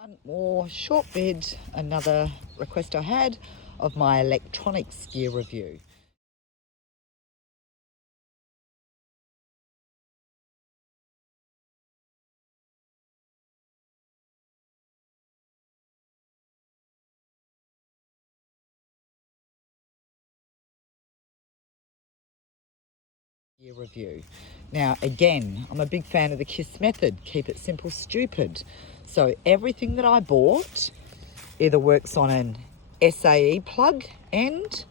One more short vid, another request I had of my electronics gear review. Now, again, I'm a big fan of the KISS method. Keep it simple, stupid. So everything that I bought either works on an SAE plug end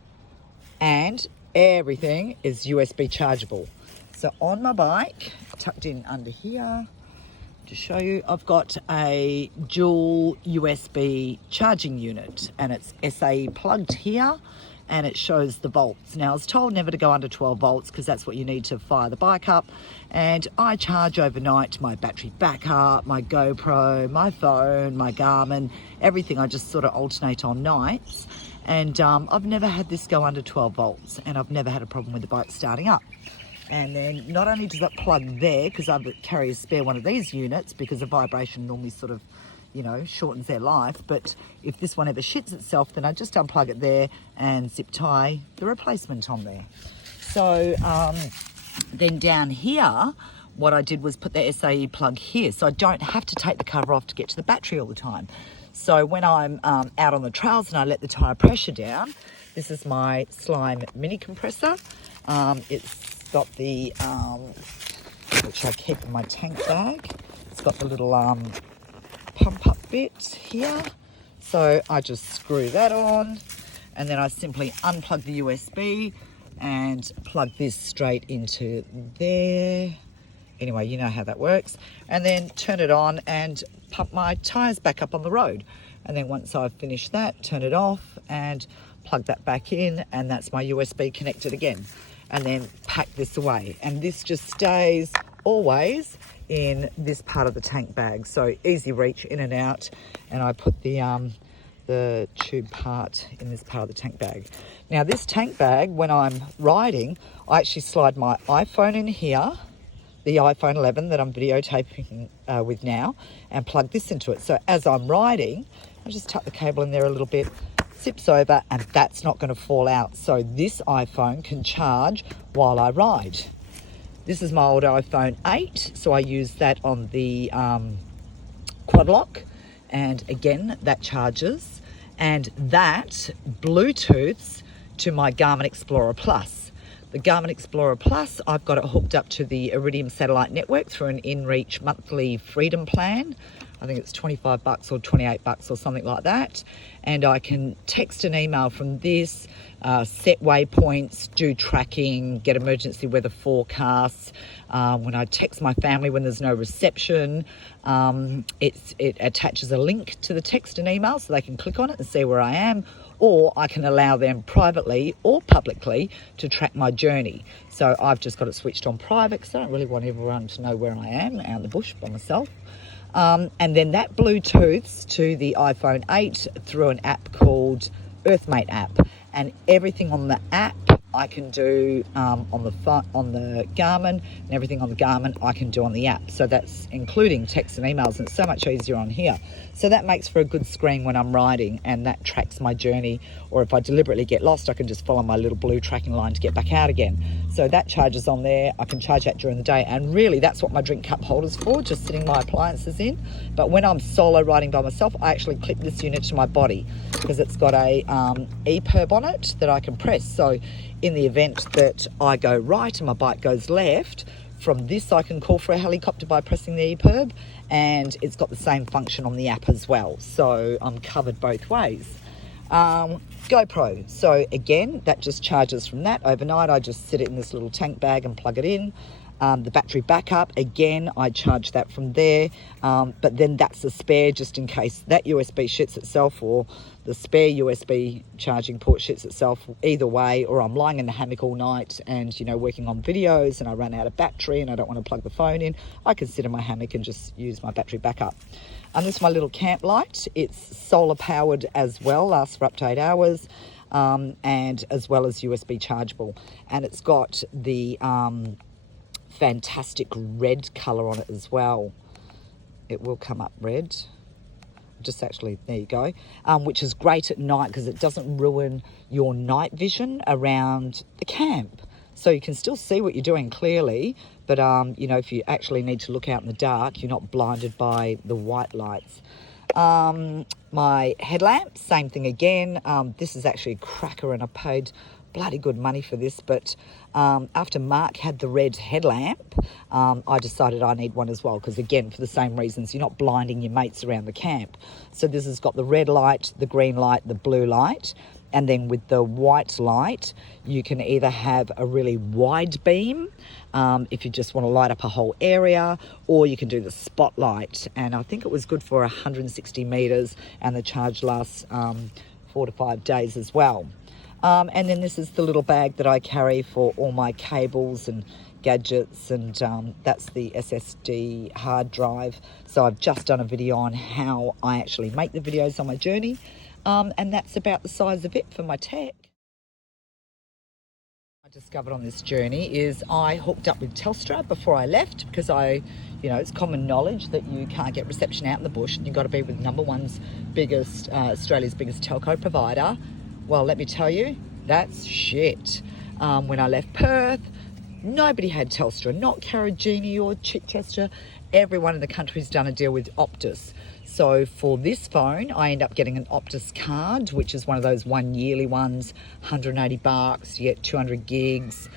and everything is USB chargeable. So on my bike, tucked in under here, to show you, I've got a dual USB charging unit and it's SAE plugged here and it shows the volts. Now I was told never to go under 12 volts because that's what you need to fire the bike up, and I charge overnight my battery backup, my GoPro, my phone, my Garmin, everything. I just sort of alternate on nights, and I've never had this go under 12 volts and I've never had a problem with the bike starting up. And then not only does that plug there, because I carry a spare one of these units because the vibration normally sort of, you know, shortens their life, but if this one ever shits itself, then I just unplug it there and zip tie the replacement on there. So then down here, what I did was put the SAE plug here, so I don't have to take the cover off to get to the battery all the time. So when I'm out on the trails and I let the tyre pressure down, this is my Slime mini compressor. It's got the, which I keep in my tank bag. It's got the little pump up bit here. So I just screw that on and then I simply unplug the USB and plug this straight into there. Anyway, you know how that works. And then turn it on and pump my tyres back up on the road. And then once I've finished that, turn it off and plug that back in, and that's my USB connected again. And then pack this away. And this just stays always in this part of the tank bag. So easy reach in and out. And I put the tube part in this part of the tank bag. Now this tank bag, when I'm riding, I actually slide my iPhone in here, the iPhone 11 that I'm videotaping with now, and plug this into it. So as I'm riding, I just tuck the cable in there a little bit, zips over, and that's not going to fall out. So this iPhone can charge while I ride. This is my old iPhone 8, so I use that on the quad lock, and again that charges, and that Bluetooths to my Garmin Explorer Plus. The Garmin Explorer Plus, I've got it hooked up to the Iridium satellite network through an InReach monthly freedom plan. I think it's $25 or $28 or something like that. And I can text and email from this, set waypoints, do tracking, get emergency weather forecasts. When I text my family when there's no reception, it attaches a link to the text and email so they can click on it and see where I am, or I can allow them privately or publicly to track my journey. So I've just got it switched on private because I don't really want everyone to know where I am out in the bush by myself. And then that Bluetooths to the iPhone 8 through an app called Earthmate app, and everything on the app I can do on the Garmin, and everything on the Garmin I can do on the app. So that's including texts and emails, and it's so much easier on here. So that makes for a good screen when I'm riding, and that tracks my journey, or if I deliberately get lost I can just follow my little blue tracking line to get back out again. So that charges on there. I can charge that during the day, and really that's what my drink cup holder's for, just sitting my appliances in. But when I'm solo riding by myself, I actually clip this unit to my body because it's got a EPIRB on it that I can press. So in the event that I go right and my bike goes left, from this I can call for a helicopter by pressing the EPIRB, and it's got the same function on the app as well. So I'm covered both ways. GoPro, so again, that just charges from that overnight. I just sit it in this little tank bag and plug it in. The battery backup, again, I charge that from there, but then that's the spare just in case that USB shits itself, or the spare USB charging port shits itself. Either way, or I'm lying in the hammock all night and, you know, working on videos and I run out of battery and I don't want to plug the phone in, I can sit in my hammock and just use my battery backup. And this is my little camp light. It's solar powered as well, lasts for up to 8 hours, and as well as USB chargeable. And it's got the fantastic red colour on it as well. It will come up red. just actually, there you go, which is great at night because it doesn't ruin your night vision around the camp. So you can still see what you're doing clearly, but you know, if you actually need to look out in the dark, you're not blinded by the white lights. My headlamp, same thing again. This is actually a cracker and I paid bloody good money for this, but after Mark had the red headlamp, I decided I need one as well, because again, for the same reasons, you're not blinding your mates around the camp. So this has got the red light, the green light, the blue light, and then with the white light, you can either have a really wide beam, if you just want to light up a whole area, or you can do the spotlight. And I think it was good for 160 meters, and the charge lasts 4 to 5 days as well. And then this is the little bag that I carry for all my cables and gadgets, and that's the SSD hard drive. So I've just done a video on how I actually make the videos on my journey, and that's about the size of it for my tech. I discovered on this journey is I hooked up with Telstra before I left, because it's common knowledge that you can't get reception out in the bush and you've got to be with #1's biggest, Australia's biggest telco provider. Well, let me tell you, that's shit. When I left Perth, nobody had Telstra, not Carragini or Chichester. Everyone in the country's done a deal with Optus. So for this phone, I end up getting an Optus card, which is one of those 1 yearly ones, $180, you get 200 gigs.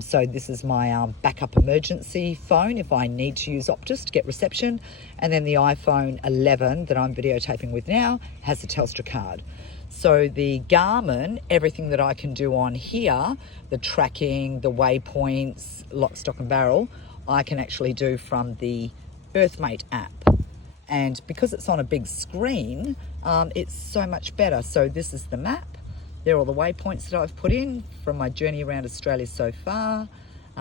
So this is my backup emergency phone if I need to use Optus to get reception. And then the iPhone 11 that I'm videotaping with now has a Telstra card. So the Garmin, everything that I can do on here, the tracking, the waypoints, lock, stock and barrel, I can actually do from the Earthmate app. And because it's on a big screen, it's so much better. So this is the map. There are all the waypoints that I've put in from my journey around Australia so far.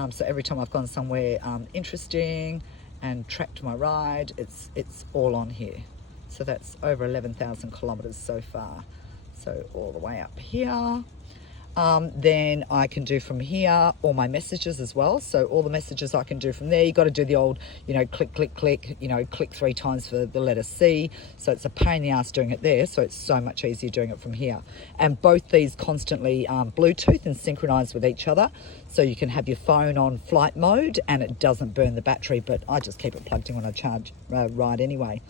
So every time I've gone somewhere interesting and tracked my ride, it's all on here. So that's over 11,000 kilometres so far. So all the way up here. Then I can do from here all my messages as well. So all the messages I can do from there. You got to do the old, click, click, click, click 3 times for the letter C. So it's a pain in the ass doing it there. So it's so much easier doing it from here. And both these constantly Bluetooth and synchronize with each other. So you can have your phone on flight mode and it doesn't burn the battery, but I just keep it plugged in when I ride anyway.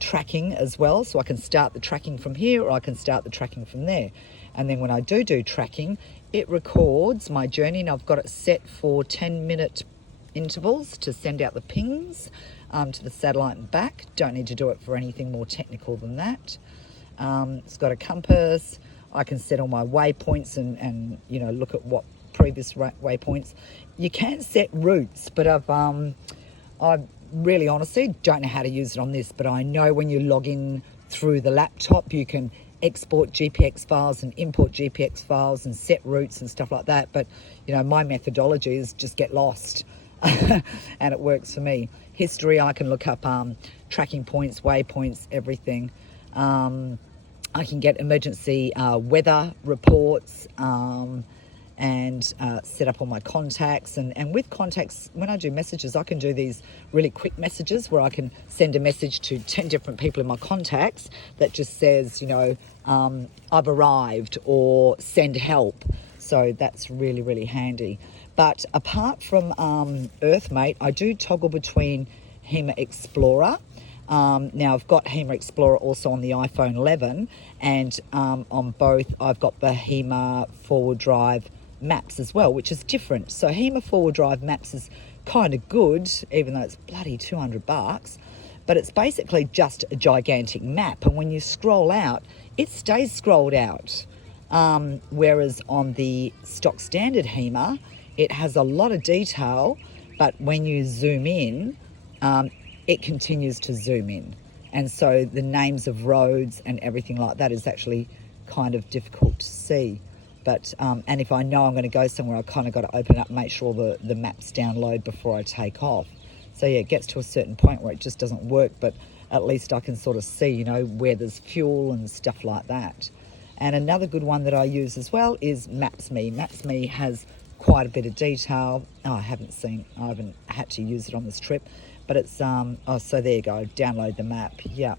Tracking as well, so I can start the tracking from here or I can start the tracking from there. And then when I do tracking, it records my journey, and I've got it set for 10-minute intervals to send out the pings to the satellite and back. Don't need to do it for anything more technical than that. It's got a compass. I can set all my waypoints and look at what previous waypoints. You can set routes, but I've really honestly don't know how to use it on this, but I know when you log in through the laptop, you can export GPX files and import GPX files and set routes and stuff like that. But, my methodology is just get lost and it works for me. History, I can look up tracking points, waypoints, everything. I can get emergency weather reports, and set up all my contacts. And with contacts, when I do messages, I can do these really quick messages where I can send a message to 10 different people in my contacts that just says, I've arrived, or send help. So that's really, really handy. But apart from Earthmate, I do toggle between HEMA Explorer. Now I've got HEMA Explorer also on the iPhone 11, and on both I've got the HEMA Forward Drive Maps as well, which is different. So HEMA Forward Drive Maps is kind of good, even though it's bloody $200, but it's basically just a gigantic map, and when you scroll out, it stays scrolled out. Whereas on the stock standard HEMA, it has a lot of detail, but when you zoom in, it continues to zoom in. And so the names of roads and everything like that is actually kind of difficult to see. But, and if I know I'm going to go somewhere, I kind of got to open it up and make sure the maps download before I take off. So yeah, it gets to a certain point where it just doesn't work, but at least I can sort of see, where there's fuel and stuff like that. And another good one that I use as well is Maps.me. Maps.me has quite a bit of detail. I haven't had to use it on this trip, but it's, so there you go, download the map. Yeah,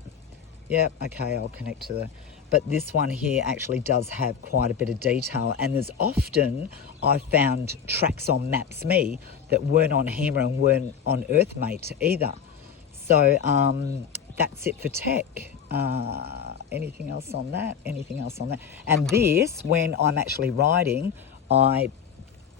Yep, okay, I'll connect to the... But this one here actually does have quite a bit of detail, and there's often, I've found tracks on Maps Me that weren't on HEMA and weren't on Earthmate either. So that's it for tech. Anything else on that? Anything else on that? And this, when I'm actually riding, I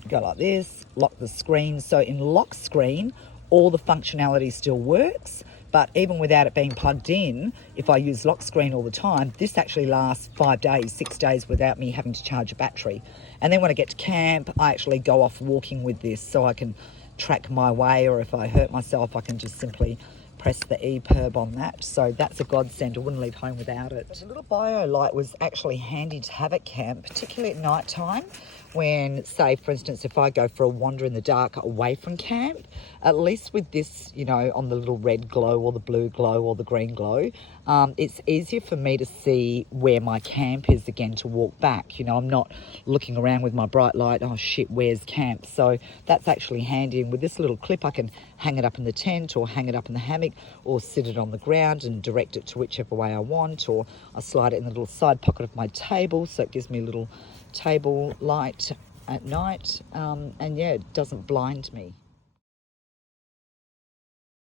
go like this, lock the screen. So in lock screen, all the functionality still works, but even without it being plugged in, if I use lock screen all the time, this actually lasts 5 days, 6 days without me having to charge a battery. And then when I get to camp, I actually go off walking with this so I can track my way, or if I hurt myself, I can just simply press the EPIRB on that. So that's a godsend. I wouldn't leave home without it. The little bio light was actually handy to have at camp, particularly at night time, when, say, for instance, if I go for a wander in the dark away from camp, at least with this, you know, on the little red glow or the blue glow or the green glow, it's easier for me to see where my camp is again to walk back. You know, I'm not looking around with my bright light, oh shit, where's camp? So that's actually handy. And with this little clip, I can hang it up in the tent or hang it up in the hammock or sit it on the ground and direct it to whichever way I want, or I slide it in the little side pocket of my table so it gives me a little table light at night, and yeah, it doesn't blind me.